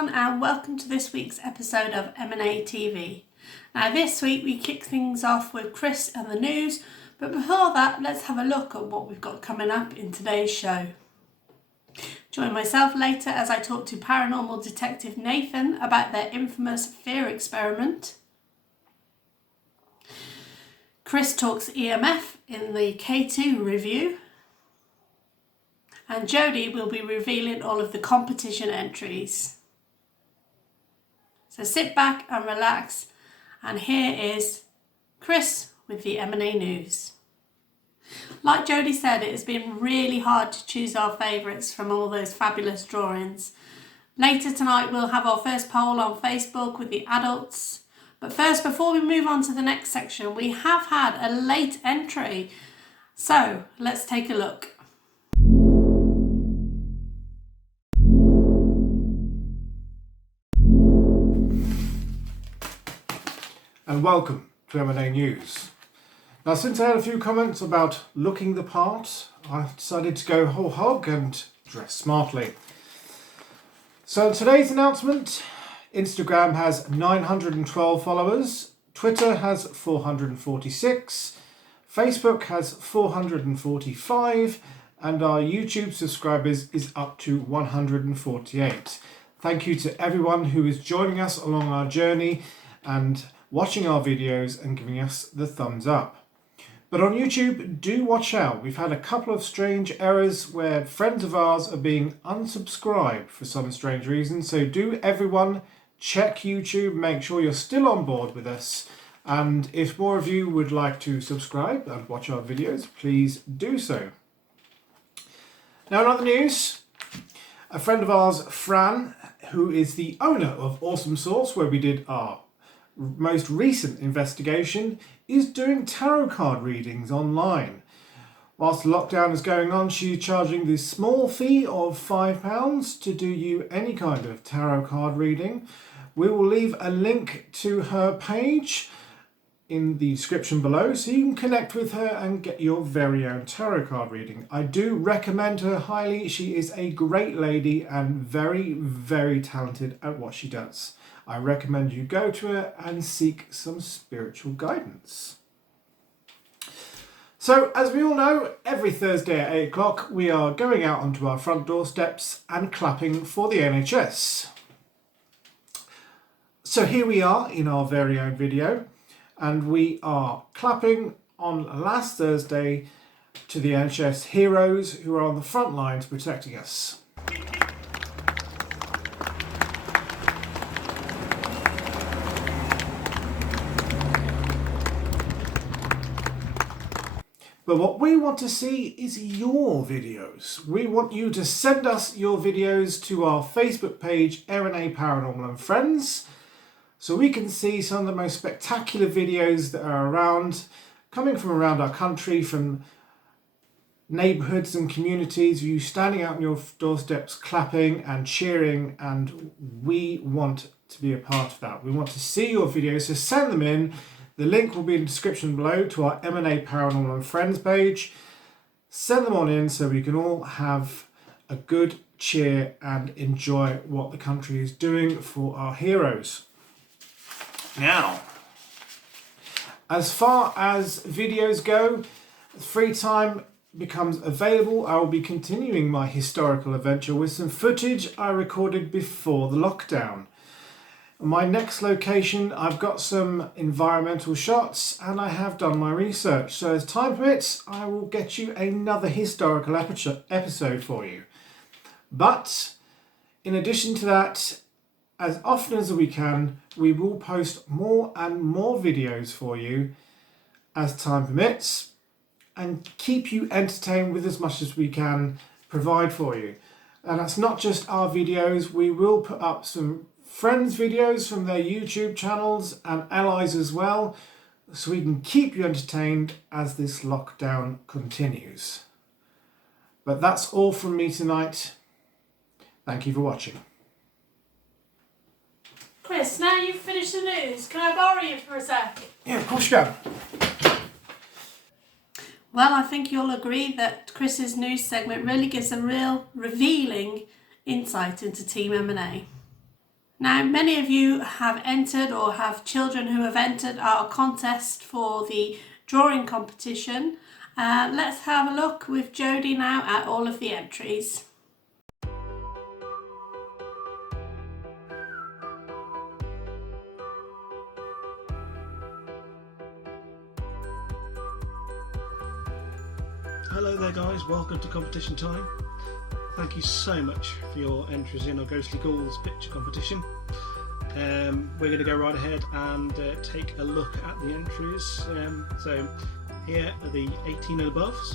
everyone, and welcome to this week's episode of M&A TV. Now this week we kick things off with Chris and the news, but before that let's have a look at what we've got coming up in today's show. Join myself later as I talk to Paranormal Detective Nathan about their infamous fear experiment. Chris talks EMF in the K2 review. And Jodie will be revealing all of the competition entries. So sit back and relax, and here is Chris with the M&A news. Like Jodie said, it has been really hard to choose our favourites from all those fabulous drawings. Later tonight we'll have our first poll on Facebook with the adults. But first, before we move on to the next section, we have had a late entry. So let's take a look. And welcome to M&A News. Now, since I had a few comments about looking the part, I decided to go whole hog and dress smartly. So today's announcement: Instagram has 912 followers, Twitter has 446, Facebook has 445, and our YouTube subscribers is up to 148. Thank you to everyone who is joining us along our journey and watching our videos and giving us the thumbs up. But on YouTube, do watch out. We've had a couple of strange errors where friends of ours are being unsubscribed for some strange reason. So do everyone check YouTube, make sure you're still on board with us. And if more of you would like to subscribe and watch our videos, please do so. Now, in other news, a friend of ours, Fran, who is the owner of Awesome Source, where we did our most recent investigation, is doing tarot card readings online. Whilst lockdown is going on, she's charging the small fee of £5 to do you any kind of tarot card reading. We will leave a link to her page in the description below so you can connect with her and get your very own tarot card reading. I do recommend her highly. She is a great lady and very, very talented at what she does. I recommend you go to her and seek some spiritual guidance. So, as we all know, every Thursday at 8 o'clock we are going out onto our front doorsteps and clapping for the NHS. So here we are in our very own video, and we are clapping on last Thursday to the NHS heroes who are on the front lines protecting us. But what we want to see is your videos. We want you to send us your videos to our Facebook page, M&A Paranormal and Friends, so we can see some of the most spectacular videos that are around, coming from around our country, from neighbourhoods and communities, you standing out on your doorsteps clapping and cheering, and we want to be a part of that. We want to see your videos, so send them in. The link will be in the description below to our M&A Paranormal and Friends page. Send them on in so we can all have a good cheer and enjoy what the country is doing for our heroes. Now, as far as videos go, as free time becomes available, I will be continuing my historical adventure with some footage I recorded before the lockdown. My next location, I've got some environmental shots and I have done my research. So as time permits, I will get you another historical episode for you. But in addition to that, as often as we can, we will post more and more videos for you as time permits and keep you entertained with as much as we can provide for you. And that's not just our videos. We will put up some friends' videos from their YouTube channels and allies as well, so we can keep you entertained as this lockdown continues. But that's all from me tonight. Thank you for watching. Chris, now you've finished the news, can I borrow you for a sec? Yeah, of course you can. Well, I think you'll agree that Chris's news segment really gives a real revealing insight into Team M&A. Now, many of you have entered or have children who have entered our contest for the drawing competition. Let's have a look with Jodie now at all of the entries. Hello there guys, welcome to competition time. Thank you so much for your entries in our Ghostly Ghouls picture competition. We're going to go right ahead and take a look at the entries. So here are the 18 and aboves.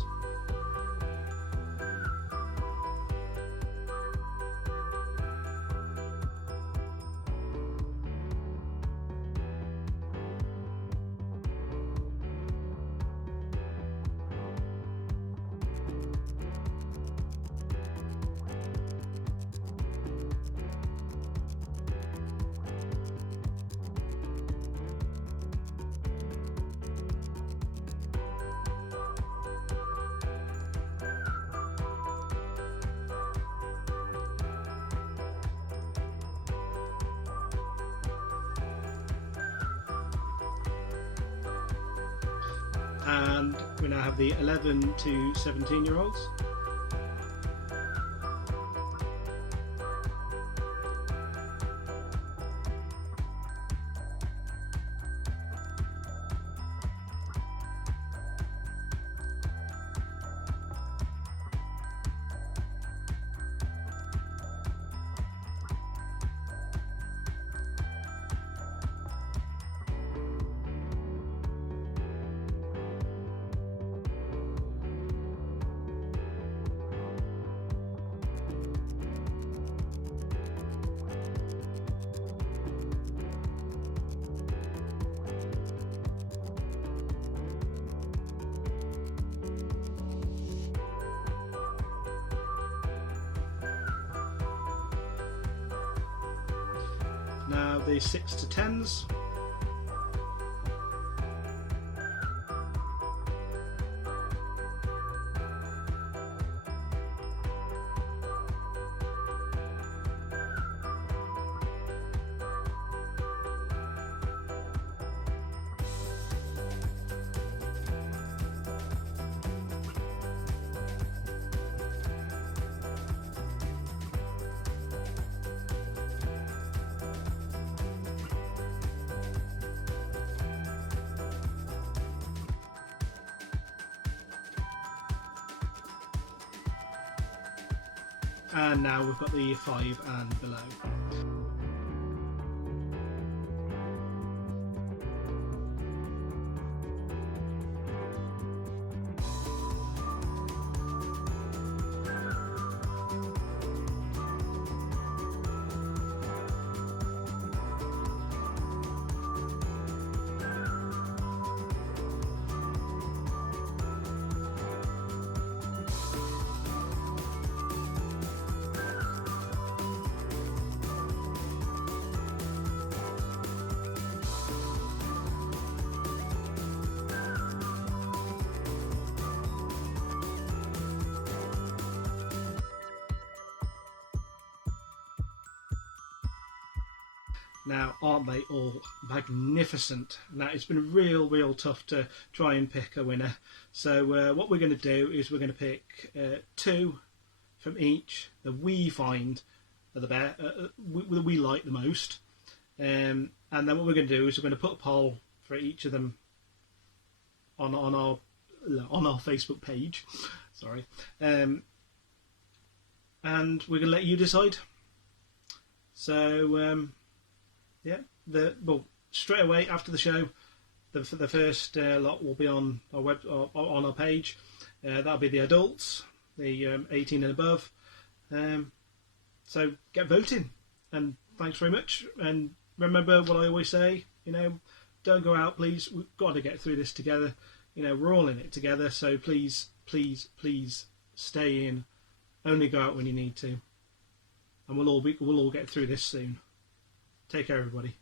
And we now have the 11 to 17 year olds. Now the 6 to 10s. And now we've got the 5 and below. Now, aren't they all magnificent? Now, it's been real tough to try and pick a winner. So what we're going to do is we're going to pick 2 from each that we find are the best, we like the most. And then what we're going to do is we're going to put a poll for each of them on our Facebook page. Sorry. And we're going to let you decide. So yeah, straight away after the show, the first lot will be on our on our page. That'll be the adults, the 18 and above. So get voting, and thanks very much. And remember what I always say, don't go out, please. We've got to get through this together. We're all in it together. So please stay in. Only go out when you need to, and we'll all get through this soon. Take care, everybody.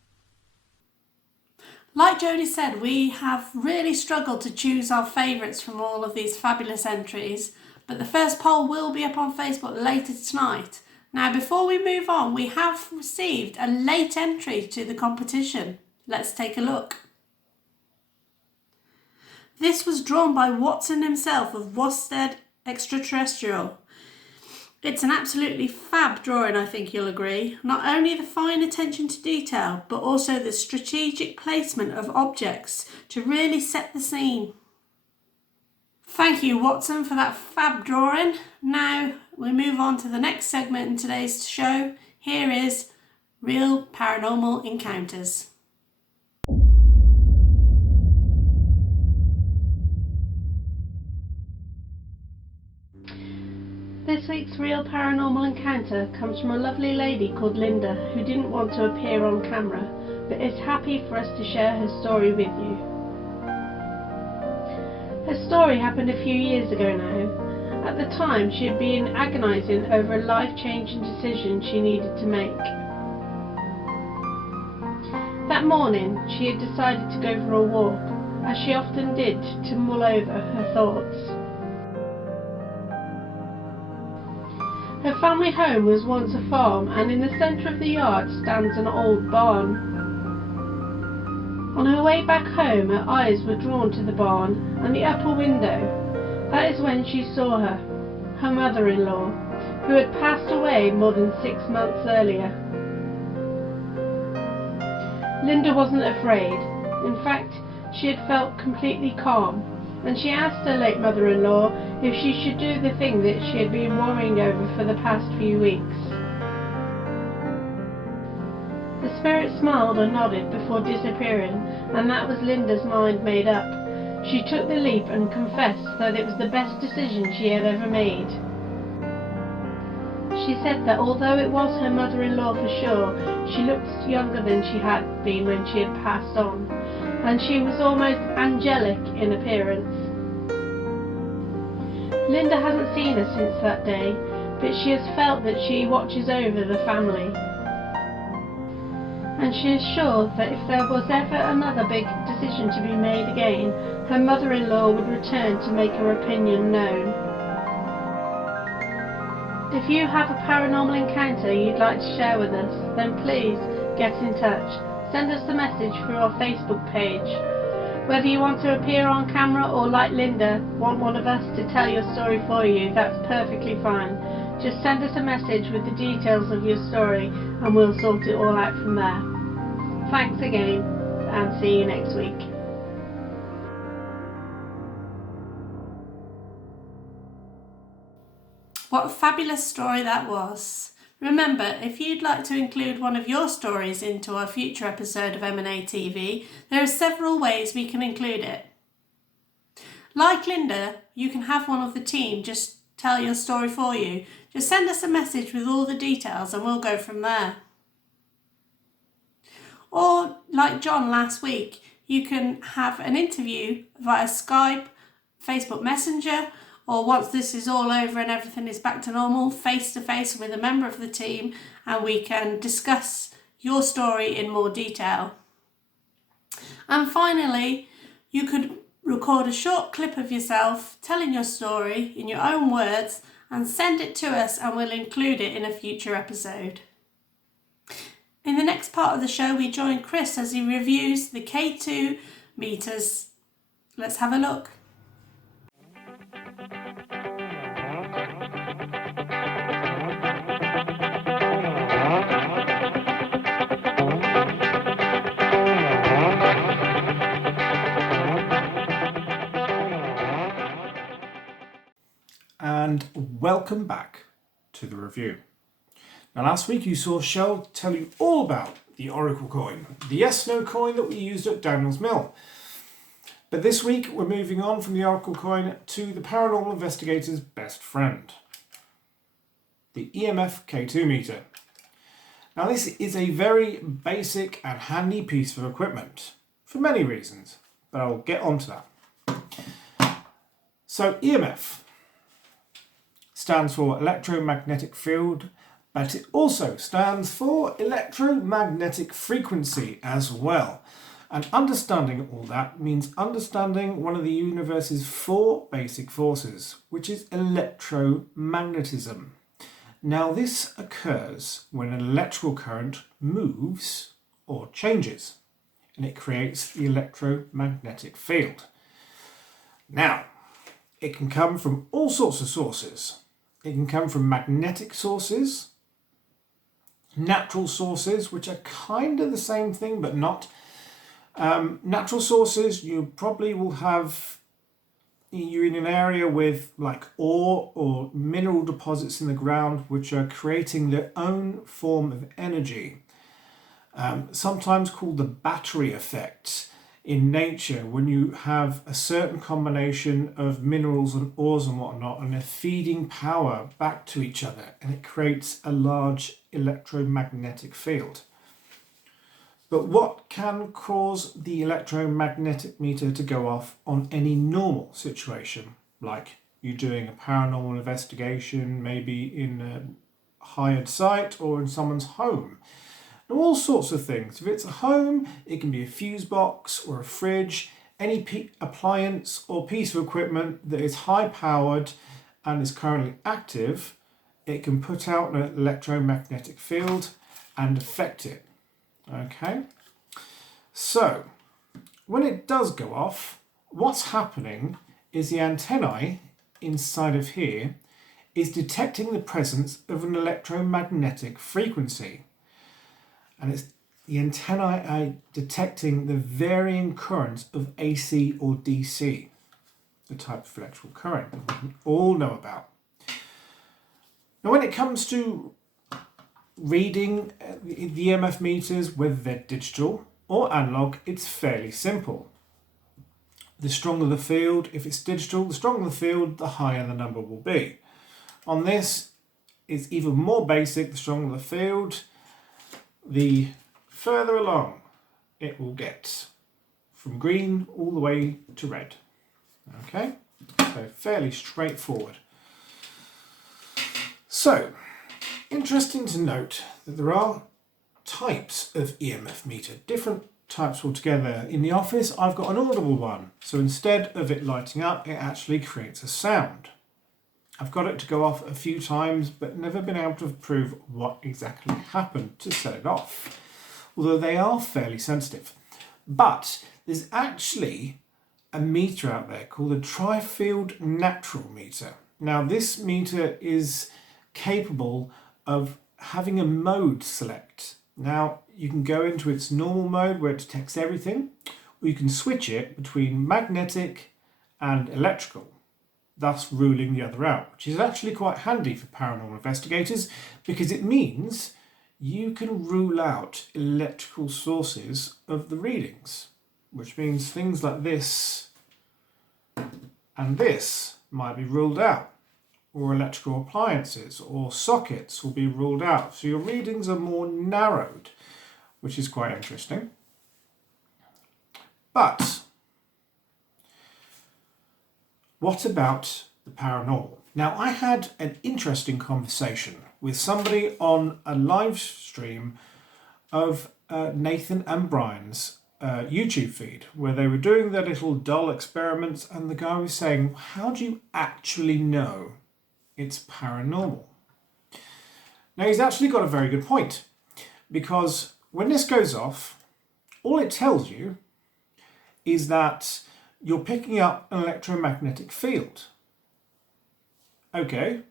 Like Jodie said, we have really struggled to choose our favourites from all of these fabulous entries, but the first poll will be up on Facebook later tonight. Now, before we move on, we have received a late entry to the competition. Let's take a look. This was drawn by Watson himself of Wasted Extraterrestrial. It's an absolutely fab drawing, I think you'll agree. Not only the fine attention to detail, but also the strategic placement of objects to really set the scene. Thank you, Watson, for that fab drawing. Now we move on to the next segment in today's show. Here is Real Paranormal Encounters. This week's Real Paranormal Encounter comes from a lovely lady called Linda who didn't want to appear on camera, but is happy for us to share her story with you. Her story happened a few years ago now. At the time, she had been agonising over a life-changing decision she needed to make. That morning, she had decided to go for a walk, as she often did, to mull over her thoughts. Her family home was once a farm, and in the centre of the yard stands an old barn. On her way back home, her eyes were drawn to the barn and the upper window. That is when she saw her mother-in-law, who had passed away more than 6 months earlier. Linda wasn't afraid. In fact, she had felt completely calm, and she asked her late mother-in-law if she should do the thing that she had been worrying over for the past few weeks. The spirit smiled and nodded before disappearing, and that was Linda's mind made up. She took the leap and confessed that it was the best decision she had ever made. She said that although it was her mother-in-law for sure, she looked younger than she had been when she had passed on, and she was almost angelic in appearance. Linda hasn't seen her since that day, but she has felt that she watches over the family. And she is sure that if there was ever another big decision to be made again, her mother-in-law would return to make her opinion known. If you have a paranormal encounter you'd like to share with us, then please get in touch. Send us a message through our Facebook page. Whether you want to appear on camera or, like Linda, want one of us to tell your story for you, that's perfectly fine. Just send us a message with the details of your story and we'll sort it all out from there. Thanks again, and see you next week. What a fabulous story that was. Remember, if you'd like to include one of your stories into a future episode of M&A TV, there are several ways we can include it. Like Linda, you can have one of the team just tell your story for you. Just send us a message with all the details and we'll go from there. Or, like John last week, you can have an interview via Skype, Facebook Messenger, or once this is all over and everything is back to normal, face-to-face with a member of the team, and we can discuss your story in more detail. And finally, you could record a short clip of yourself telling your story in your own words and send it to us, and we'll include it in a future episode. In the next part of the show, we join Chris as he reviews the K2 meters. Let's have a look. And welcome back to the review. Now, last week you saw Shell tell you all about the Oracle coin, the yes-no coin that we used at Daniel's Mill. But this week we're moving on from the Oracle coin to the paranormal investigator's best friend, the Emf K2 Meter. Now, this is a very basic and handy piece of equipment for many reasons, but I'll get onto that. So EMF stands for electromagnetic field, but it also stands for electromagnetic frequency as well. And understanding all that means understanding one of the universe's 4 basic forces, which is electromagnetism. Now this occurs when an electrical current moves or changes, and it creates the electromagnetic field. Now, it can come from all sorts of sources. It can come from magnetic sources, natural sources, which are kind of the same thing but not. Natural sources, you probably will have, you're in an area with like ore or mineral deposits in the ground which are creating their own form of energy, sometimes called the battery effect in nature, when you have a certain combination of minerals and ores and whatnot, and they're feeding power back to each other, and it creates a large electromagnetic field. But what can cause the electromagnetic meter to go off on any normal situation, like you doing a paranormal investigation, maybe in a hired site or in someone's home? All sorts of things. If it's a home, it can be a fuse box or a fridge, any appliance or piece of equipment that is high powered and is currently active. It can put out an electromagnetic field and affect it. Okay, so when it does go off, what's happening is the antennae inside of here is detecting the presence of an electromagnetic frequency. And it's the antennae are detecting the varying currents of AC or DC, the type of electrical current that we all know about. Now, when it comes to reading the EMF meters, whether they're digital or analog, it's fairly simple. The stronger the field, if it's digital, the stronger the field, the higher the number will be. On this, it's even more basic. The stronger the field, the further along it will get, from green all the way to red. Okay, so fairly straightforward. So, interesting to note that there are types of EMF meter, different types altogether. In the office, I've got an audible one, so instead of it lighting up, it actually creates a sound. I've got it to go off a few times, but never been able to prove what exactly happened to set it off, although they are fairly sensitive. But there's actually a meter out there called a tri-field natural meter. Now, this meter is capable of having a mode select. Now, you can go into its normal mode where it detects everything, or you can switch it between magnetic and electrical, thus ruling the other out, which is actually quite handy for paranormal investigators because it means you can rule out electrical sources of the readings, which means things like this and this might be ruled out, or electrical appliances or sockets will be ruled out. So your readings are more narrowed, which is quite interesting. But what about the paranormal? Now, I had an interesting conversation with somebody on a live stream of Nathan and Brian's YouTube feed, where they were doing their little doll experiments, and the guy was saying, how do you actually know it's paranormal? Now, he's actually got a very good point, because when this goes off, all it tells you is that you're picking up an electromagnetic field. Okay,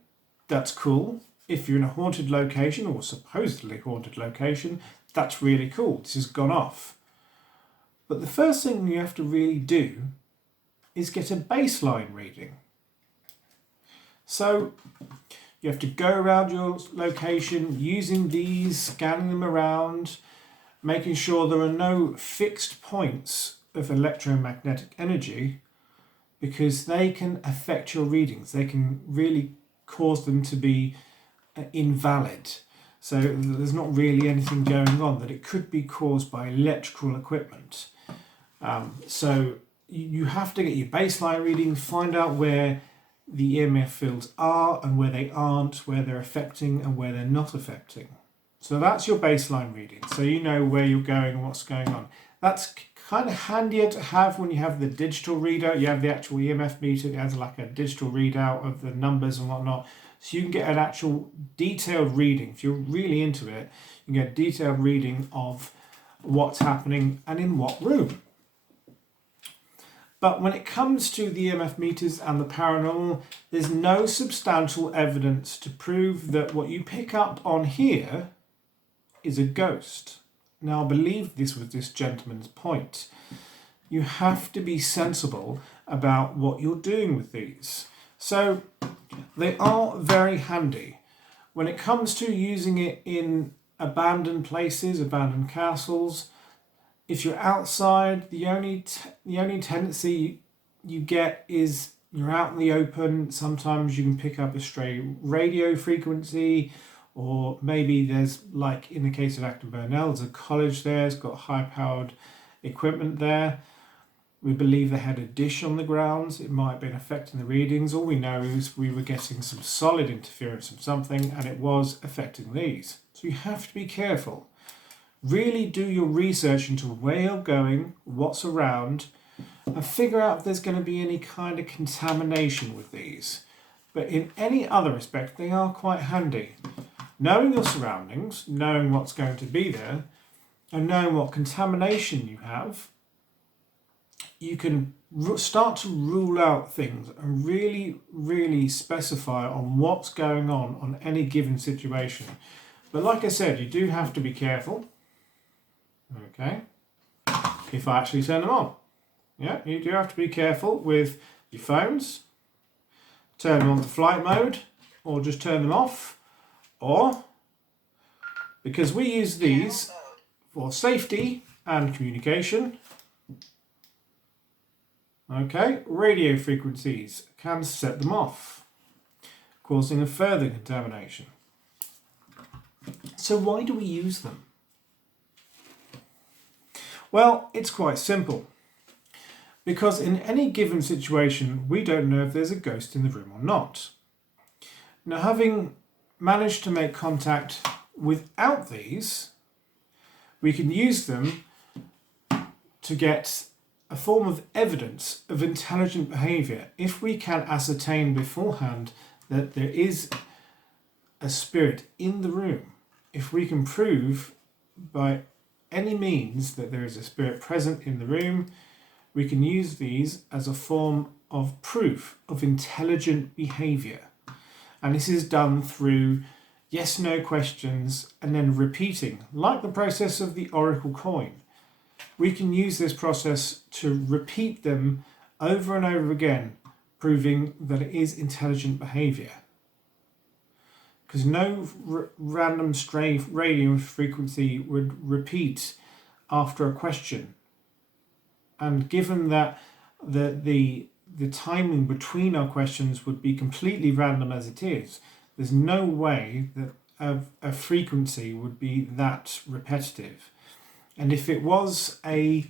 that's cool. If you're in a haunted location, or supposedly haunted location, that's really cool. This has gone off. But the first thing you have to really do is get a baseline reading. So you have to go around your location using these, scanning them around, making sure there are no fixed points of electromagnetic energy, because they can affect your readings. They can really cause them to be invalid. So there's not really anything going on, that it could be caused by electrical equipment. So you have to get your baseline reading, find out where the EMF fields are and where they aren't, where they're affecting and where they're not affecting. So that's your baseline reading. So you know where you're going and what's going on. That's kind of handier to have when you have the digital reader. You have the actual EMF meter, it has like a digital readout of the numbers and whatnot. So you can get an actual detailed reading. If you're really into it, you can get a detailed reading of what's happening and in what room. But when it comes to the EMF meters and the paranormal, there's no substantial evidence to prove that what you pick up on here is a ghost. Now, I believe this was this gentleman's point. You have to be sensible about what you're doing with these. So they are very handy. When it comes to using it in abandoned places, abandoned castles, if you're outside, the only tendency you get is you're out in the open. Sometimes you can pick up a stray radio frequency, or maybe there's, like in the case of Acton Burnell, there's a college there, it's got high-powered equipment there. We believe they had a dish on the grounds. It might have been affecting the readings. All we know is we were getting some solid interference from something, and it was affecting these. So you have to be careful. Really do your research into where you're going, what's around, and figure out if there's going to be any kind of contamination with these. But in any other respect, they are quite handy. Knowing your surroundings, knowing what's going to be there, and knowing what contamination you have, you can start to rule out things and really specify on what's going on any given situation. But like I said, you do have to be careful. Okay, if I actually turn them on. Yeah, you do have to be careful with your phones. Turn them on to flight mode, or just turn them off. Or, because we use these for safety and communication, okay, radio frequencies can set them off, causing a further contamination. So why do we use them? Well, it's quite simple. Because in any given situation, we don't know if there's a ghost in the room or not. Now, having managed to make contact without these, we can use them to get a form of evidence of intelligent behaviour. If we can ascertain beforehand that there is a spirit in the room, if we can prove by any means that there is a spirit present in the room, we can use these as a form of proof of intelligent behaviour. And this is done through yes-no questions and then repeating, like the process of the oracle coin. We can use this process to repeat them over and over again, proving that it is intelligent behaviour. Because no random stray radio frequency would repeat after a question. And given that the timing between our questions would be completely random as it is, there's no way that a frequency would be that repetitive. And if it was a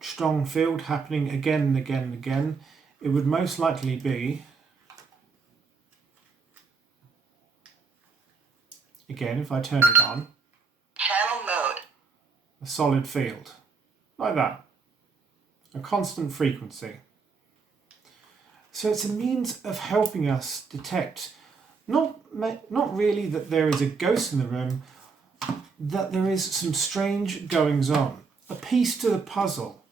strong field happening again and again and again, it would most likely be, again, if I turn it on, channel mode, a solid field, like that, a constant frequency. So it's a means of helping us detect, not really that there is a ghost in the room, that there is some strange goings on, a piece to the puzzle.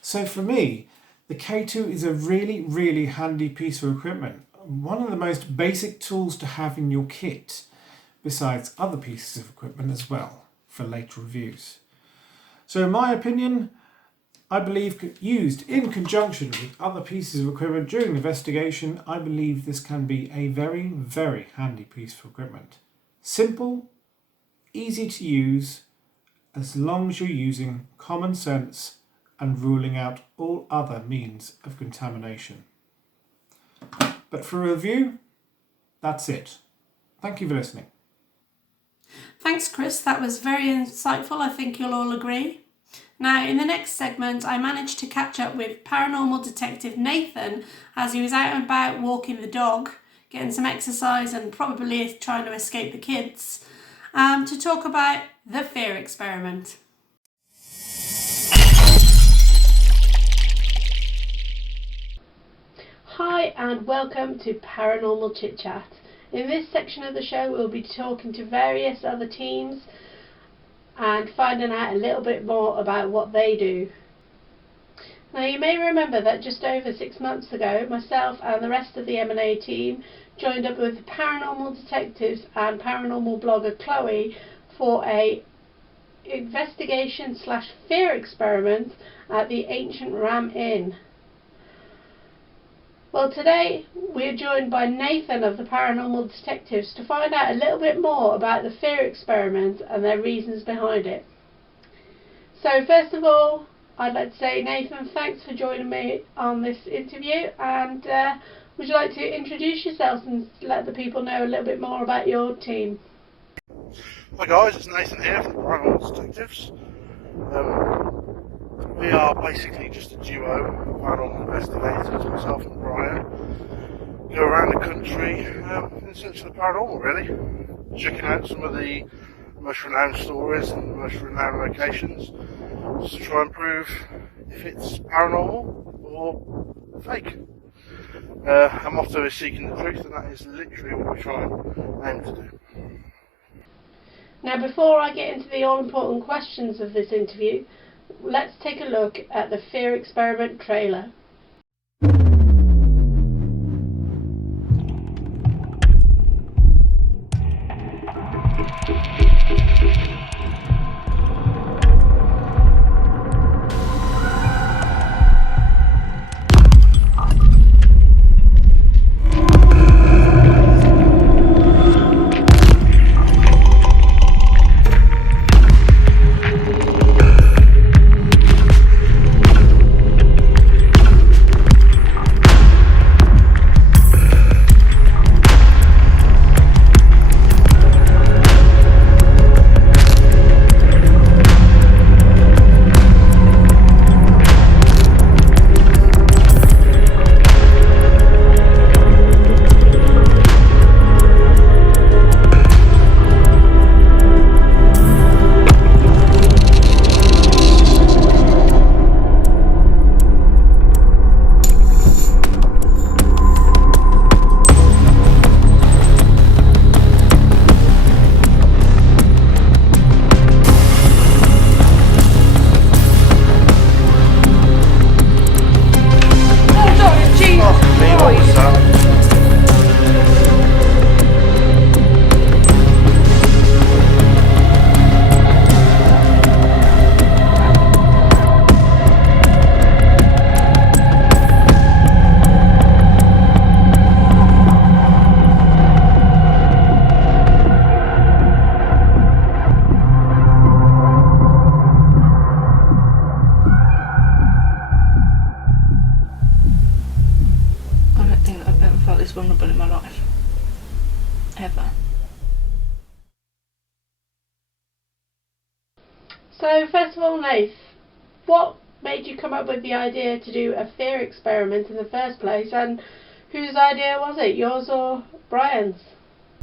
So for me, the K2 is a really handy piece of equipment, one of the most basic tools to have in your kit, besides other pieces of equipment as well for later reviews. So in my opinion, I believe used in conjunction with other pieces of equipment during the investigation, I believe this can be a very handy piece of equipment. Simple, easy to use, as long as you're using common sense and ruling out all other means of contamination. But for a review, that's it. Thank you for listening. Thanks, Chris. That was very insightful. I think you'll all agree. Now, in the next segment, I managed to catch up with Paranormal Detective Nathan as he was out and about walking the dog, getting some exercise and probably trying to escape the kids, to talk about the fear experiment. Hi and and welcome to Paranormal Chitchat. In this section of the show we'll be talking to various other teams and finding out a little bit more about what they do. Now you may remember that just over 6 months ago myself and the rest of the M&A team joined up with Paranormal Detectives and paranormal blogger Chloe for a investigation/fear experiment at the ancient Ram Inn. Well, today we're joined by Nathan of the Paranormal Detectives to find out a little bit more about the fear experiment and their reasons behind it. So first of all, I'd like to say, Nathan, thanks for joining me on this interview, and would you like to introduce yourself and let the people know a little bit more about your team? Hi guys, it's Nathan here from Paranormal Detectives. We are basically just a duo of paranormal investigators, myself and Brian. Go around the country in search of the paranormal, really. Checking out some of the most renowned stories and the most renowned locations, just to try and prove if it's paranormal or fake. Our motto is seeking the truth, and that is literally what we try and aim to do. Now, before I get into the all-important questions of this interview, let's take a look at the Fear Experiment trailer. Vulnerable in my life, ever. So first of all, Nath, what made you come up with the idea to do a fear experiment in the first place, and whose idea was it, yours or Brian's?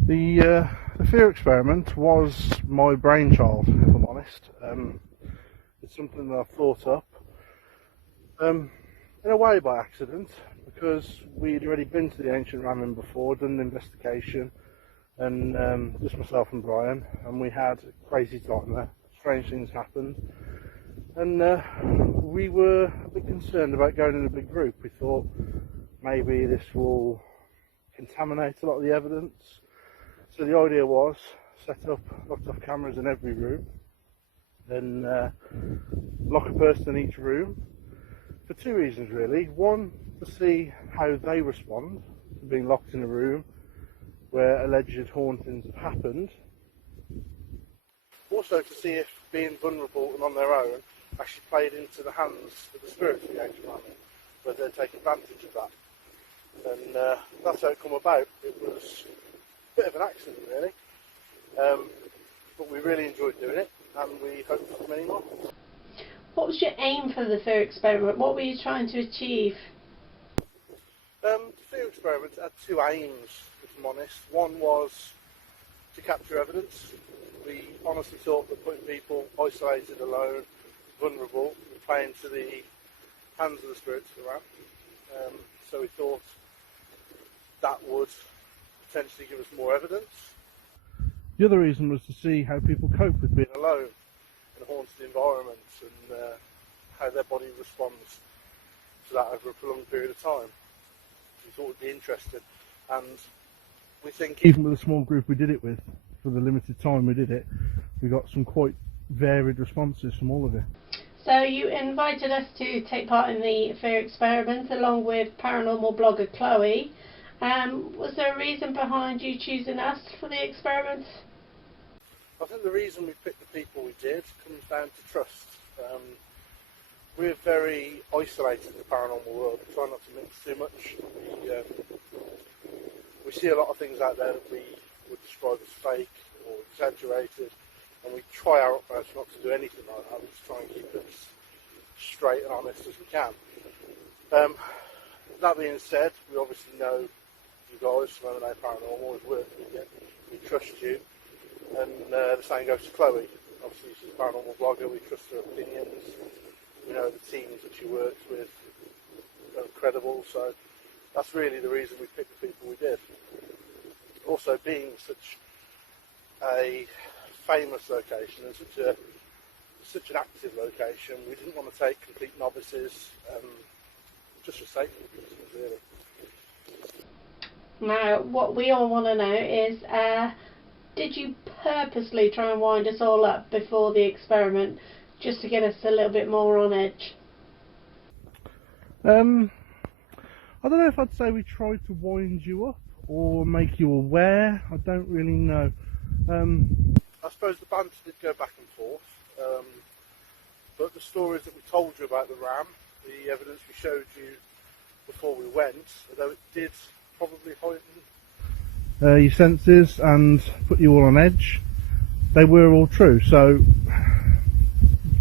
The fear experiment was my brainchild, if I'm honest. It's something that I've thought up, in a way by accident, because we'd already been to the ancient Ram Inn before, done an investigation, and just myself and Brian, and we had a crazy time there. Strange things happened, and we were a bit concerned about going in a big group. We thought maybe this will contaminate a lot of the evidence, so the idea was set up locked off cameras in every room, then lock a person in each room, for two reasons really. One, to see how they respond to being locked in a room where alleged hauntings have happened. Also to see if being vulnerable and on their own actually played into the hands of the spirits of the ancient Ram Inn, whether they'd take advantage of that. And that's how it come about. It was a bit of an accident really, but we really enjoyed doing it, and we hope for many more. What was your aim for the fear experiment? What were you trying to achieve? The fear experiment had two aims, if I'm honest. One was to capture evidence. We honestly thought that putting people isolated, alone, vulnerable, would play into the hands of the spirits around. So we thought that would potentially give us more evidence. The other reason was to see how people cope with being Alone in a haunted environment and how their body responds to that over a prolonged period of time. We thought would be interesting, and we think even with the small group we did it with, for the limited time we did it, we got some quite varied responses from all of you. So you invited us to take part in the fear experiment along with paranormal blogger Chloe. Was there a reason behind you choosing us for the experiment? I think the reason we picked the people we did comes down to trust. We're very isolated in the paranormal world. We try not to mix too much. We see a lot of things out there that we would describe as fake or exaggerated, and we try our utmost not to do anything like that. We just try and keep it as straight and honest as we can. That being said, we obviously know you guys from M&A Paranormal. We've worked with you, we trust you, and the same goes to Chloe. Obviously she's a paranormal blogger, we trust her opinions. We know the teams that she works with are credible, so that's really the reason we picked the people we did. Also, being such a famous location and such an active location, we didn't want to take complete novices, just for safety reasons, really. Now, what we all want to know is, did you purposely try and wind us all up before the experiment, just to get us a little bit more on edge? I don't know if I'd say we tried to wind you up or make you aware. I don't really know. I suppose the banter did go back and forth, but the stories that we told you about the ram, the evidence we showed you before we went, although it did probably heighten your senses and put you all on edge, they were all true, so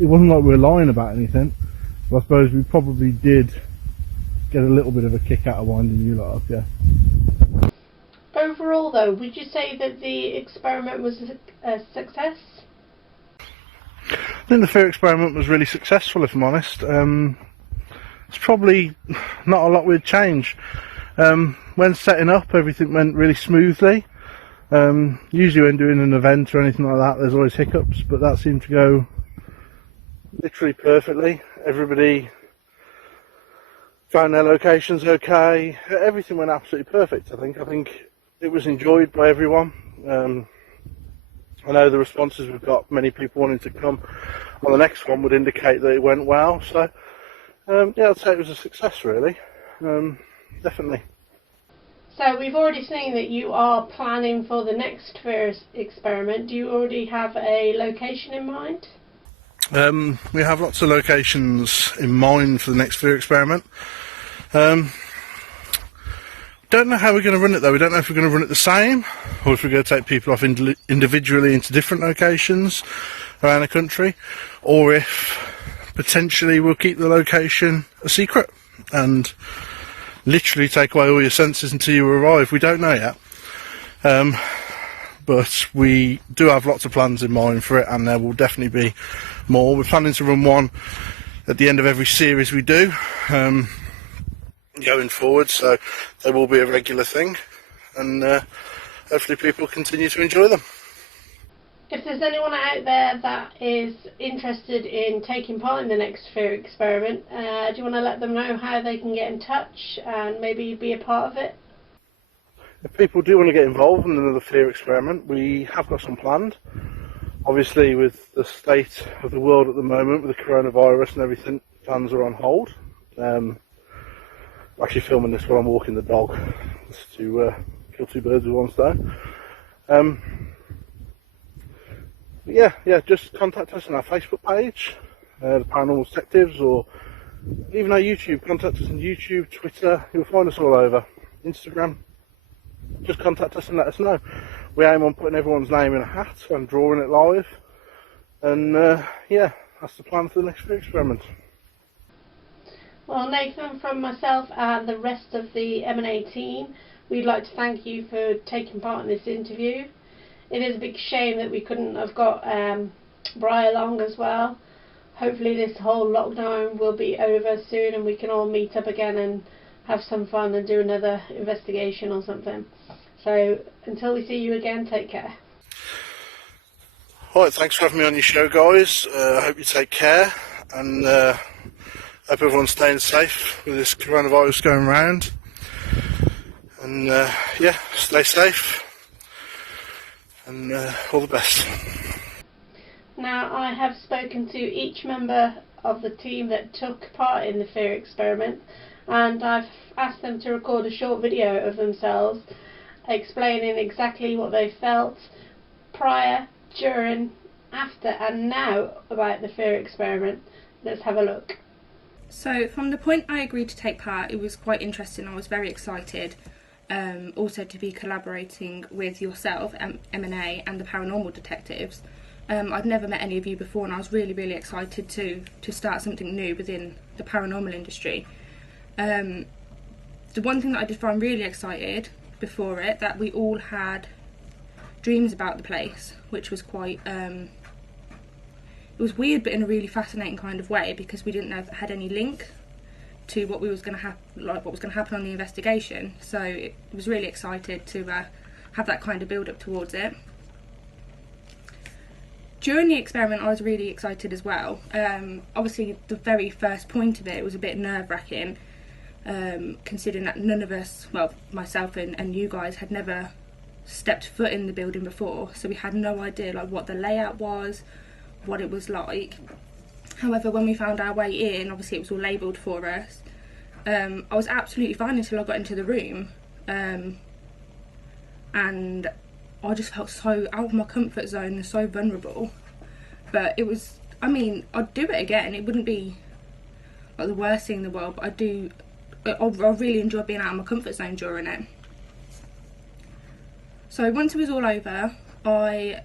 it wasn't like we were lying about anything. But I suppose we probably did get a little bit of a kick out of winding you lot up, yeah. Overall though, would you say that the experiment was a success? I think the fear experiment was really successful, if I'm honest. It's probably not a lot we'd change. When setting up, everything went really smoothly. Usually when doing an event or anything like that, there's always hiccups, but that seemed to go literally perfectly. Everybody found their locations okay. Everything went absolutely perfect, I think it was enjoyed by everyone. I know the responses we've got, many people wanting to come on the next one, would indicate that it went well. So yeah, I'd say it was a success, really. Definitely. So we've already seen that you are planning for the next fear experiment. Do you already have a location in mind? We have lots of locations in mind for the next fear experiment. Don't know how we're going to run it though. We don't know if we're going to run it the same, or if we're going to take people off individually into different locations around the country, or if potentially we'll keep the location a secret and literally take away all your senses until you arrive. We don't know yet. But we do have lots of plans in mind for it, and there will definitely be more. We're planning to run one at the end of every series we do, going forward, so they will be a regular thing, and hopefully people continue to enjoy them. If there's anyone out there that is interested in taking part in the next fear experiment, do you want to let them know how they can get in touch and maybe be a part of it? If people do want to get involved in another fear experiment, we have got some planned. Obviously, with the state of the world at the moment, with the coronavirus and everything, plans are on hold. I'm actually filming this while I'm walking the dog, just to kill two birds with one stone. Yeah, just contact us on our Facebook page, the Paranormal Detectives, or even our YouTube. Contact us on YouTube, Twitter. You'll find us all over. Instagram. Just contact us and let us know. We aim on putting everyone's name in a hat and drawing it live. And yeah, that's the plan for the next experiment. Well, Nathan, from myself and the rest of the M&A team, we'd like to thank you for taking part in this interview. It is a big shame that we couldn't have got Bri along as well. Hopefully this whole lockdown will be over soon and we can all meet up again and have some fun and do another investigation or something. So until we see you again, take care. Alright, thanks for having me on your show, guys. I hope you take care, and hope everyone's staying safe with this coronavirus going around. And yeah, stay safe, and all the best. Now, I have spoken to each member of the team that took part in the fear experiment, and I've asked them to record a short video of themselves explaining exactly what they felt prior, during, after and now about the fear experiment. Let's have a look. So from the point I agreed to take part, it was quite interesting. I was very excited also to be collaborating with yourself, M&A, and the Paranormal Detectives. I'd never met any of you before, and I was really, really excited to start something new within the paranormal industry. The one thing that I did find really excited before it, that we all had dreams about the place, which was quite it was weird, but in a really fascinating kind of way, because we didn't know if it had any link to what was going to happen on the investigation. So it was really excited to have that kind of build up towards it. During the experiment, I was really excited as well. Obviously, the very first point of it was a bit nerve-wracking, considering that none of us, well, myself and you guys, had never stepped foot in the building before, so we had no idea like what the layout was, what it was like. However, when we found our way in, obviously it was all labelled for us. I was absolutely fine until I got into the room, and I just felt so out of my comfort zone and so vulnerable. But it was, I mean, I'd do it again. It wouldn't be like the worst thing in the world, but I really enjoyed being out of my comfort zone during it. So once it was all over, I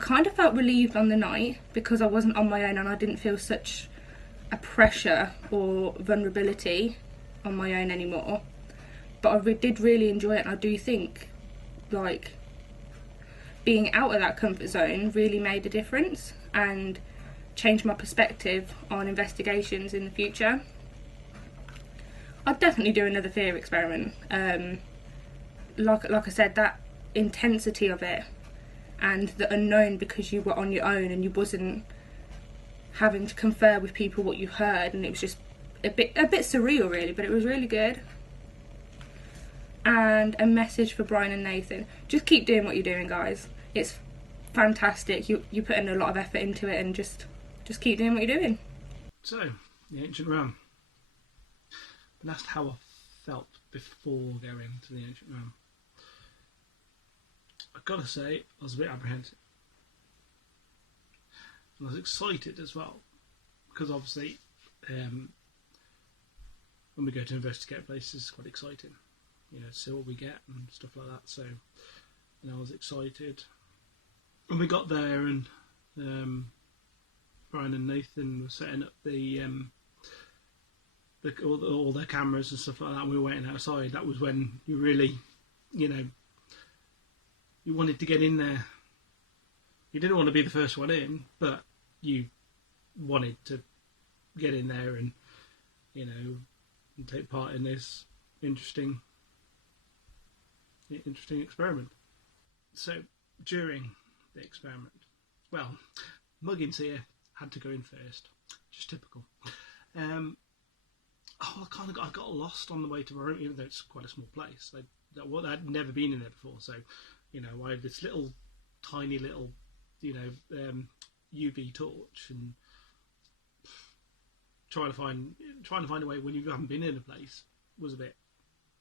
kind of felt relieved on the night, because I wasn't on my own and I didn't feel such a pressure or vulnerability on my own anymore. But I did really enjoy it, and I do think like being out of that comfort zone really made a difference and changed my perspective on investigations in the future. I'd definitely do another fear experiment. Like I said, that intensity of it and the unknown, because you were on your own and you wasn't having to confer with people what you heard, and it was just a bit surreal really, but it was really good. And a message for Brian and Nathan: just keep doing what you're doing, guys. It's fantastic. You put in a lot of effort into it, and just keep doing what you're doing. So, the ancient realm. And that's how I felt before going to the ancient realm. I've got to say, I was a bit apprehensive. And I was excited as well, because obviously when we go to investigate places, it's quite exciting, you know, to see what we get and stuff like that. So, you know, I was excited. When we got there, and Brian and Nathan were setting up all their cameras and stuff like that, and we were waiting outside, that was when you really, you know, you wanted to get in there. You didn't want to be the first one in, but you wanted to get in there and, you know, and take part in this interesting experiment. So during the experiment, well, Muggins here had to go in first, just typical. I got lost on the way to my room, even though it's quite a small place. I'd never been in there before, so, you know, I had this tiny little, you know, UV torch, and trying to find a way when you haven't been in a place was a bit,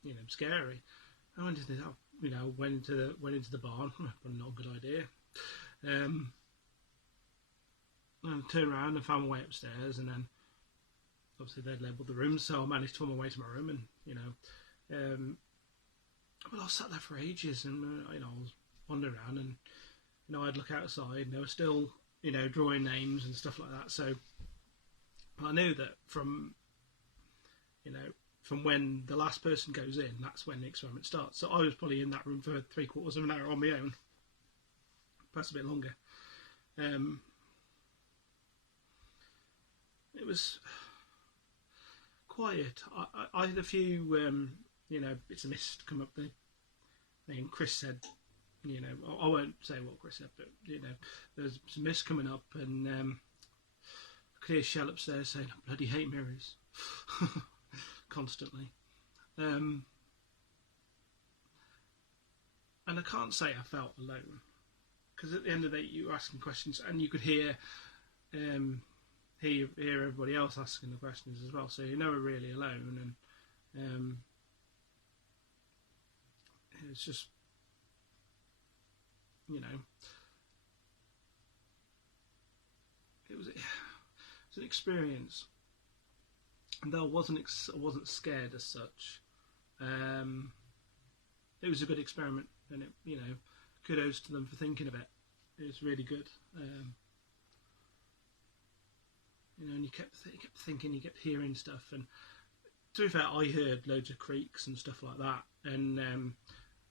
you know, scary. I went into the barn. Probably not a good idea. And I turned around and found my way upstairs, and then obviously they'd labelled the rooms, so I managed to find my way to my room, and, you know, well, I sat there for ages, and you know, I was wandering around, and, you know, I'd look outside, and they were still, you know, drawing names and stuff like that. So I knew that from when the last person goes in, that's when the experiment starts. So I was probably in that room for 3/4 of an hour on my own, perhaps a bit longer. It was quiet. I had a few, you know, bits of mist come up there. And Chris said, you know, I won't say what Chris said, but, you know, there's some mist coming up, and I could hear Shell upstairs saying, I bloody hate mirrors. Constantly. And I can't say I felt alone, because at the end of the day you were asking questions and you could hear everybody else asking the questions as well, so you're never really alone. And it's just, you know, it was an experience, and though I wasn't scared as such, it was a good experiment, and it, you know, kudos to them for thinking of it. It was really good. You know, and you kept thinking, you kept hearing stuff, and to be fair, I heard loads of creaks and stuff like that. And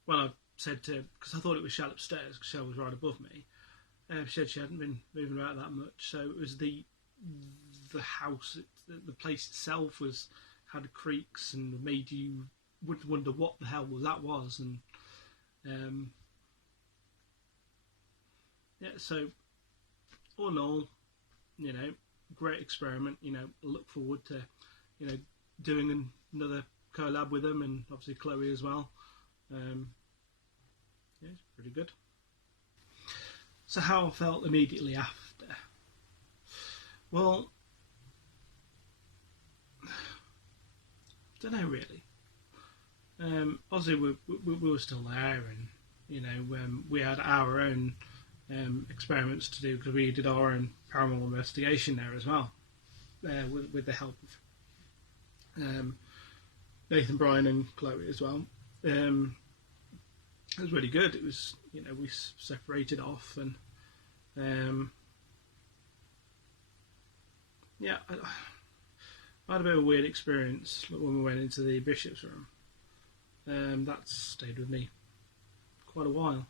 when I said to, because I thought it was Shell upstairs, because Shell was right above me, she said she hadn't been moving about that much, so it was the house, the place itself had creaks and made you would wonder what the hell that was. And yeah, so all in all, you know, great experiment. You know, look forward to, you know, doing another collab with them, and obviously Chloe as well. Yeah, it's pretty good. So how I felt immediately after? Well, I don't know really. Obviously we were still there, and you know, we had our own experiments to do, because we did our own paranormal investigation there as well, with the help of Nathan, Brian and Chloe as well. It was really good. It was, you know, we separated off, and yeah, I had a bit of a weird experience when we went into the bishop's room. That stayed with me quite a while.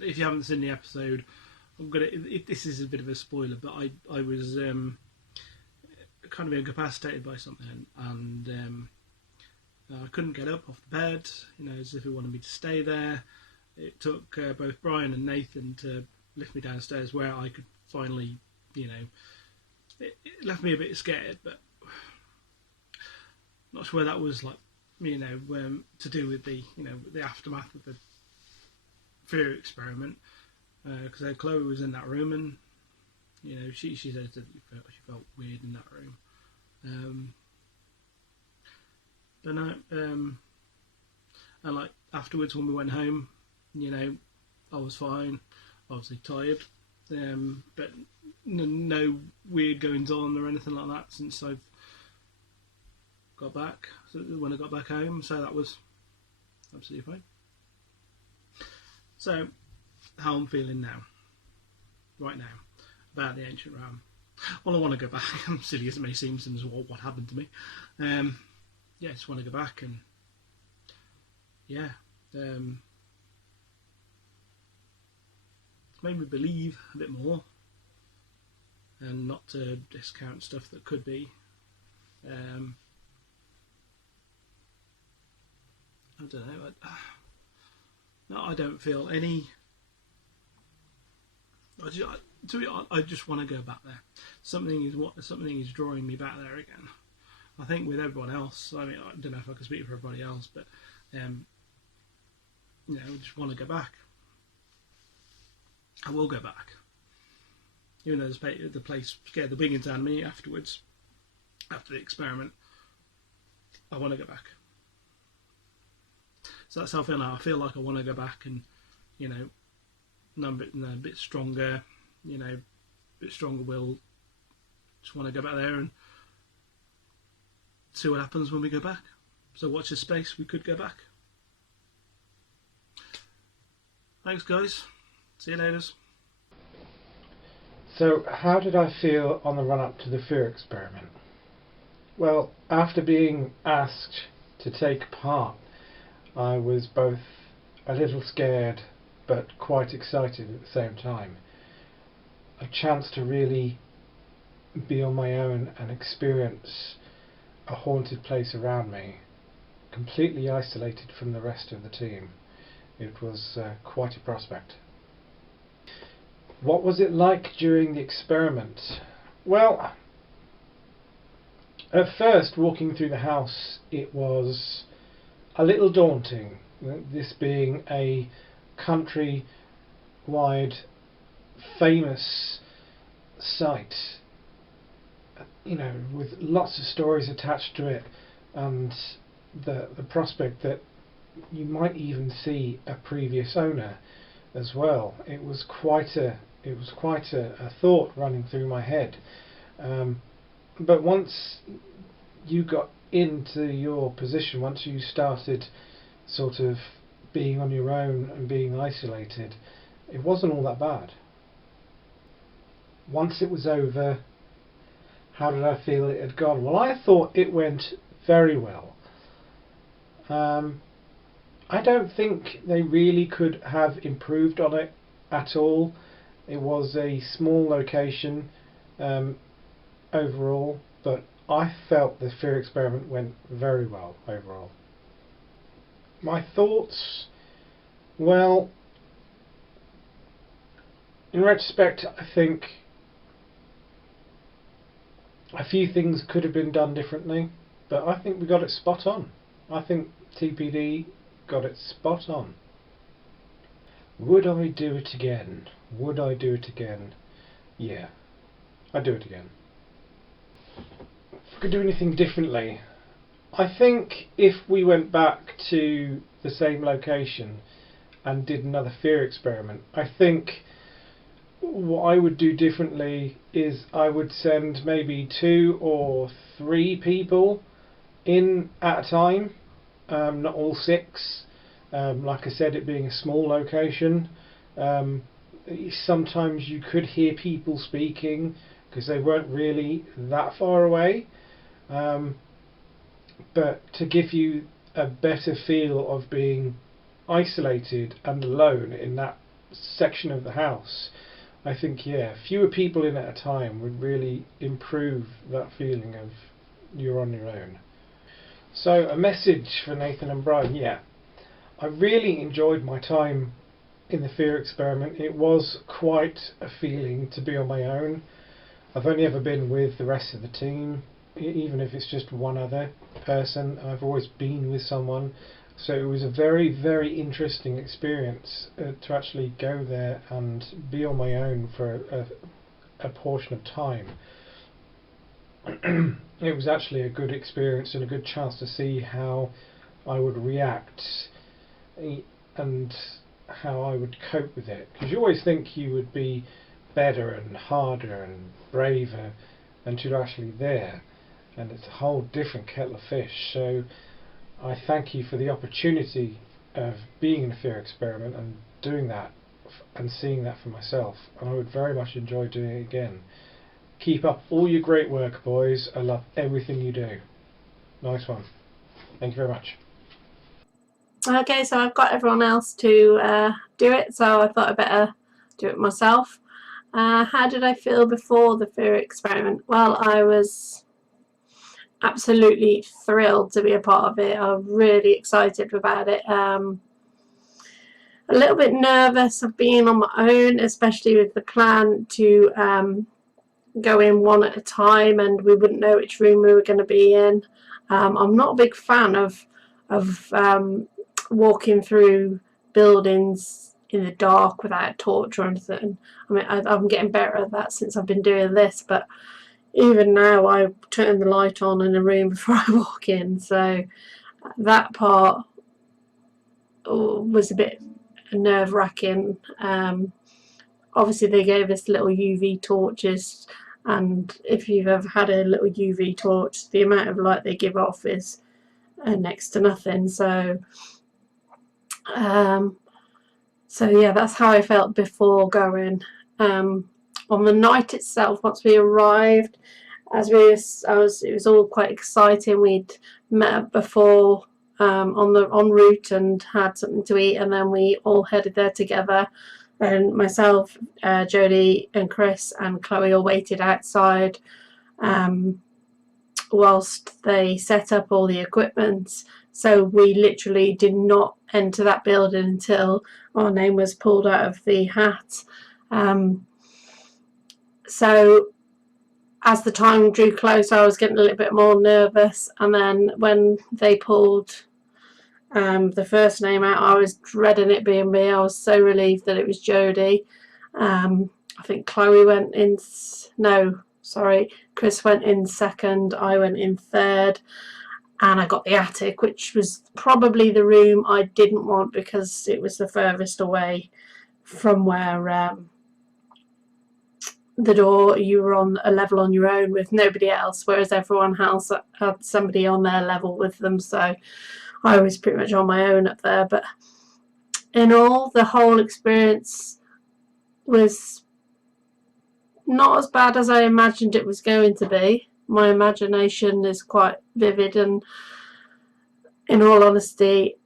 If you haven't seen the episode, this is a bit of a spoiler, but I was kind of incapacitated by something, and I couldn't get up off the bed, you know, as if it wanted me to stay there. It took both Brian and Nathan to lift me downstairs, where I could finally, you know, it left me a bit scared, but not sure whether that was, like, you know, to do with the, you know, the aftermath of the fear experiment, because Chloe was in that room, and you know, she said that she felt weird in that room. But no, and like afterwards when we went home, you know, I was fine, obviously tired, but no weird goings on or anything like that since I've got back, when I got back home, so that was absolutely fine. So, how I'm feeling now, right now, about the ancient realm. Well, I want to go back, silly as it may seem, since what happened to me. Yeah, I just want to go back, and yeah, it's made me believe a bit more, and not to discount stuff that could be. I don't know. No, I don't feel any. I just want to go back there. Something is drawing me back there again. I think with everyone else. I mean, I don't know if I can speak for everybody else, but you know, I just want to go back. I will go back, even though the place scared the wiggins out of me afterwards. After the experiment, I want to go back. So that's how I feel now. I feel like I want to go back, and you know, a bit stronger, you know, a bit stronger will. Just want to go back there and see what happens when we go back. So watch this space, we could go back. Thanks guys, see you later. So how did I feel on the run up to the fear experiment? Well, after being asked to take part, I was both a little scared but quite excited at the same time. A chance to really be on my own and experience a haunted place around me, completely isolated from the rest of the team. It was quite a prospect. What was it like during the experiment? Well, at first, walking through the house, it was a little daunting, this being a country-wide famous site, you know, with lots of stories attached to it, and the prospect that you might even see a previous owner as well. It was quite a thought running through my head. But once you got into your position, once you started sort of being on your own and being isolated, it wasn't all that bad. Once it was over, how did I feel it had gone? Well, I thought it went very well. I don't think they really could have improved on it at all. It was a small location overall, but I felt the fear experiment went very well overall. My thoughts, well, in retrospect, I think a few things could have been done differently, but I think we got it spot on. I think TPD got it spot on. Would I do it again? Would I do it again? Yeah, I'd do it again. If I could do anything differently, I think if we went back to the same location and did another fear experiment, I think what I would do differently is I would send maybe 2 or 3 people in at a time, not all 6. Like I said, it being a small location, sometimes you could hear people speaking because they weren't really that far away, but to give you a better feel of being isolated and alone in that section of the house, I think, yeah, fewer people in at a time would really improve that feeling of you're on your own. So a message for Nathan and Brian. Yeah, I really enjoyed my time in the fear experiment. It was quite a feeling to be on my own. I've only ever been with the rest of the team, even if it's just one other person. I've always been with someone, so it was a very, very interesting experience to actually go there and be on my own for a portion of time. It was actually a good experience and a good chance to see how I would react and how I would cope with it, because you always think you would be better and harder and braver until you're actually there, and it's a whole different kettle of fish. So I thank you for the opportunity of being in a fear experiment and doing that and seeing that for myself, and I would very much enjoy doing it again. Keep up all your great work, boys. I love everything you do. Nice one. Thank you very much. Okay, so I've got everyone else to do it, so I thought I'd better do it myself. How did I feel before the fear experiment? Well, I was absolutely thrilled to be a part of it. I'm really excited about it. A little bit nervous of being on my own, especially with the plan to go in one at a time, and we wouldn't know which room we were going to be in. I'm not a big fan of walking through buildings in the dark without a torch or anything. I mean, I'm getting better at that since I've been doing this, but even now I turn the light on in a room before I walk in, so that part was a bit nerve-wracking. Obviously they gave us little UV torches, and if you've ever had a little UV torch, the amount of light they give off is next to nothing. So yeah, that's how I felt before going. On the night itself, once we arrived, it was all quite exciting. We'd met up before en route and had something to eat, and then we all headed there together. And myself, Jodie and Chris and Chloe all waited outside whilst they set up all the equipment. So we literally did not enter that building until our name was pulled out of the hat. So as the time drew close, I was getting a little bit more nervous, and then when they pulled the first name out, I was dreading it being me. I was so relieved that it was Jodie. I think Chloe went in, no, sorry, Chris went in second, I went in third, and I got the attic, which was probably the room I didn't want because it was the furthest away from where the door. You were on a level on your own with nobody else, whereas everyone else had somebody on their level with them, so I was pretty much on my own up there. But in all, the whole experience was not as bad as I imagined it was going to be. My imagination is quite vivid, and in all honesty,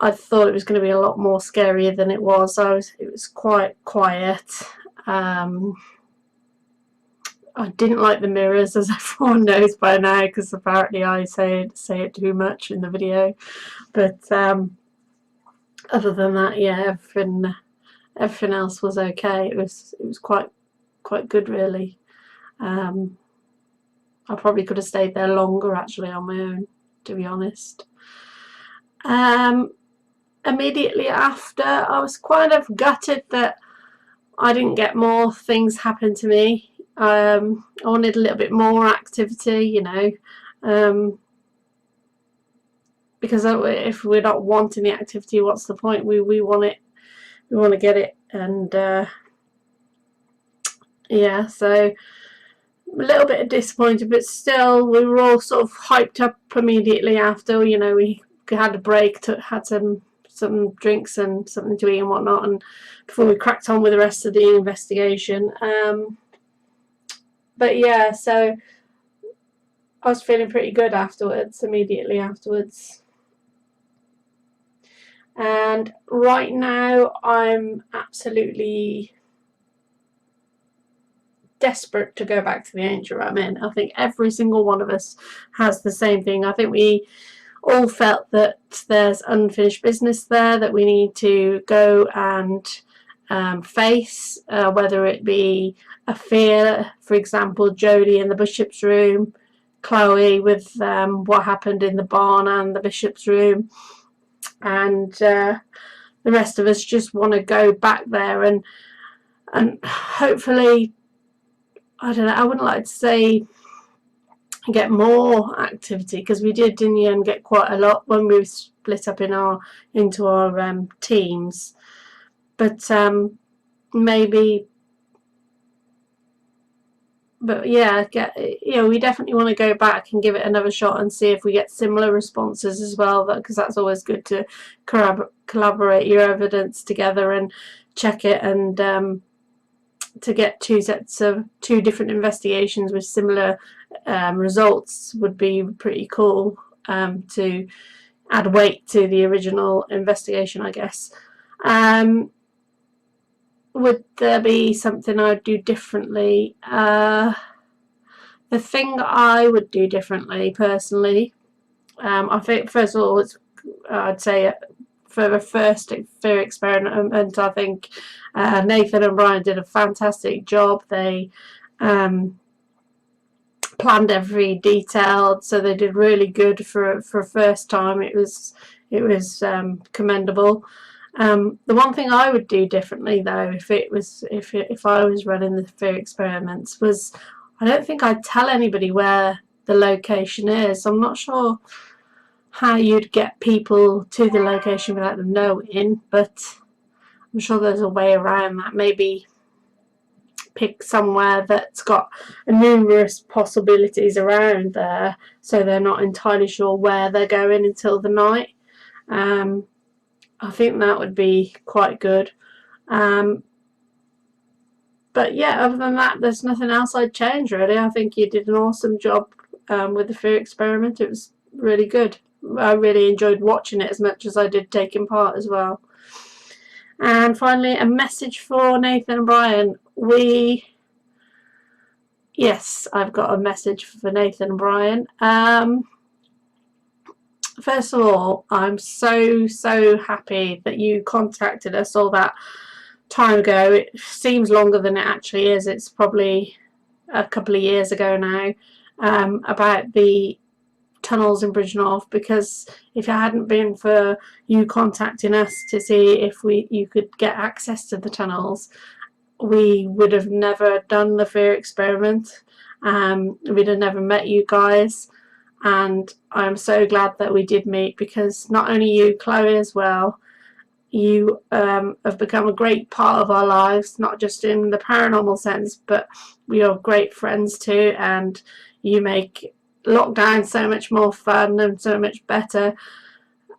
I thought it was going to be a lot more scarier than it was. It was quite quiet. I didn't like the mirrors, as everyone knows by now, because apparently I say it too much in the video. But other than that, yeah, everything else was okay. It was quite good, really. I probably could have stayed there longer, actually, on my own, to be honest. Immediately after, I was kind of gutted that I didn't get more things happen to me. I wanted a little bit more activity, you know, because if we're not wanting the activity, what's the point? We want it, we want to get it, and yeah, so a little bit disappointed, but still we were all sort of hyped up immediately after. You know, we had a break, had some drinks and something to eat and whatnot, and before we cracked on with the rest of the investigation. But yeah, so I was feeling pretty good afterwards, immediately afterwards. And right now I'm absolutely desperate to go back to the Angel Room Inn. I think every single one of us has the same thing. I think we all felt that there's unfinished business there that we need to go and face, whether it be a fear, for example, Jodie in the Bishop's room, Chloe with what happened in the barn and the Bishop's room, and the rest of us just want to go back there and hopefully, I don't know, I wouldn't like to say get more activity, because we did in the end get quite a lot when we split up into our teams, but maybe, but yeah, we definitely want to go back and give it another shot and see if we get similar responses as well, because that's always good to collaborate your evidence together and check it, and to get two different investigations with similar results would be pretty cool, to add weight to the original investigation, I guess. Would there be something I'd do differently? The thing I would do differently, personally, I think, first of all, I'd say for the first fear experiment, I think Nathan and Brian did a fantastic job. They planned every detail, so they did really good for a first time. It was commendable. The one thing I would do differently, though, if I was running the fear experiments, was I don't think I'd tell anybody where the location is. I'm not sure how you'd get people to the location without them knowing, but I'm sure there's a way around that. Maybe pick somewhere that's got numerous possibilities around there, so they're not entirely sure where they're going until the night. I think that would be quite good. But yeah, other than that, there's nothing else I'd change, really. I think you did an awesome job with the fear experiment. It was really good. I really enjoyed watching it as much as I did taking part as well. And finally, a message for Nathan and Brian. Yes, I've got a message for Nathan and Brian. First of all, I'm so happy that you contacted us all that time ago. It seems longer than it actually is. It's probably a couple of years ago now, about the tunnels in Bridge North, because if it hadn't been for you contacting us to see if you could get access to the tunnels, we would have never done the fear experiment. We'd have never met you guys, and I'm so glad that we did meet, because not only you, Chloe, as well, you have become a great part of our lives, not just in the paranormal sense, but we are great friends too, and you make lockdown so much more fun and so much better.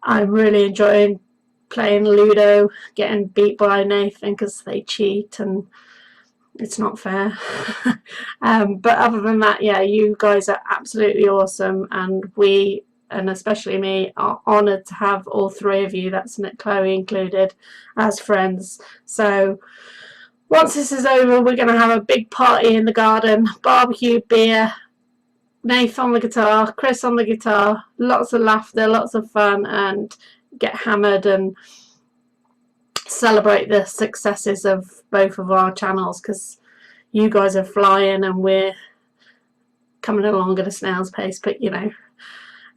I'm really enjoying playing Ludo, getting beat by Nathan because they cheat and it's not fair. But other than that, yeah, you guys are absolutely awesome, and we, and especially me, are honoured to have all three of you, that's Chloe included, as friends. So once this is over, we're going to have a big party in the garden, barbecue, beer, Nathan on the guitar, Chris on the guitar, lots of laughter, lots of fun, and get hammered and celebrate the successes of both of our channels, because you guys are flying and we're coming along at a snail's pace, but you know,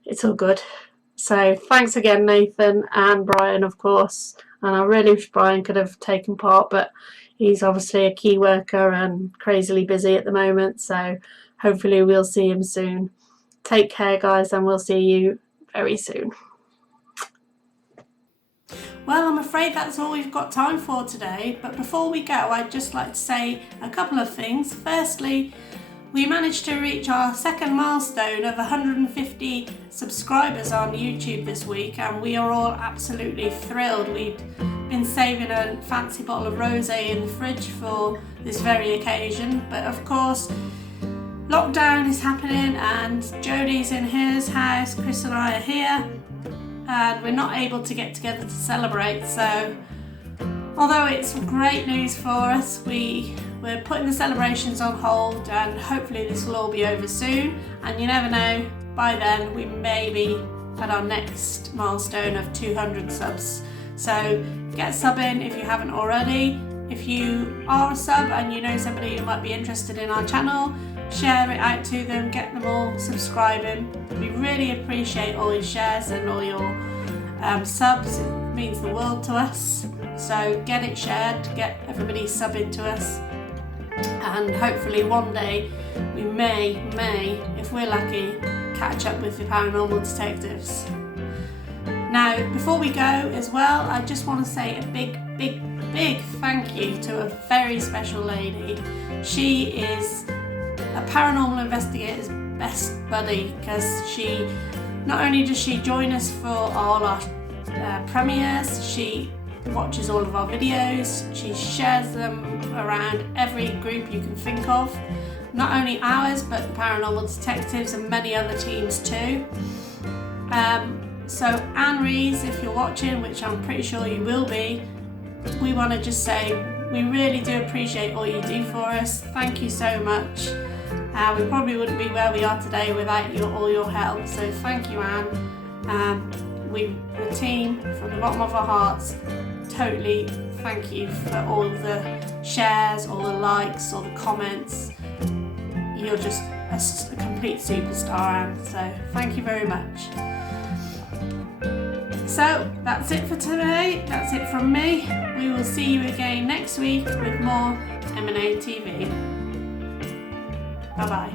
it's all good. So thanks again, Nathan, and Brian, of course, and I really wish Brian could have taken part, but he's obviously a key worker and crazily busy at the moment, so hopefully we'll see him soon. Take care, guys, and we'll see you very soon. Well, I'm afraid that's all we've got time for today, but before we go, I'd just like to say a couple of things. Firstly, we managed to reach our second milestone of 150 subscribers on YouTube this week, and we are all absolutely thrilled. We'd been saving a fancy bottle of rosé in the fridge for this very occasion, but of course lockdown is happening and Jodie's in his house, Chris and I are here, and we're not able to get together to celebrate. So although it's great news for us, we're putting the celebrations on hold, and hopefully this will all be over soon, and you never know, by then we may be at our next milestone of 200 subs. So get subbing if you haven't already. If you are a sub and you know somebody who might be interested in our channel, share it out to them, get them all subscribing. We really appreciate all your shares and all your subs. It means the world to us. So get it shared, get everybody subbing to us, and hopefully one day we may, if we're lucky, catch up with the Paranormal Detectives. Now, before we go as well, I just want to say a big thank you to a very special lady. She is a paranormal investigator's best buddy, because she not only does she join us for all our premieres, she watches all of our videos, she shares them around every group you can think of, not only ours but the Paranormal Detectives and many other teams too. So Anne Rees, if you're watching, which I'm pretty sure you will be, we want to just say we really do appreciate all you do for us. Thank you so much. We probably wouldn't be where we are today without all your help, so thank you, Anne. The team, from the bottom of our hearts, totally thank you for all the shares, all the likes, all the comments. You're just a complete superstar, Anne, so thank you very much. So that's it for today, that's it from me. We will see you again next week with more M&A TV. Bye bye.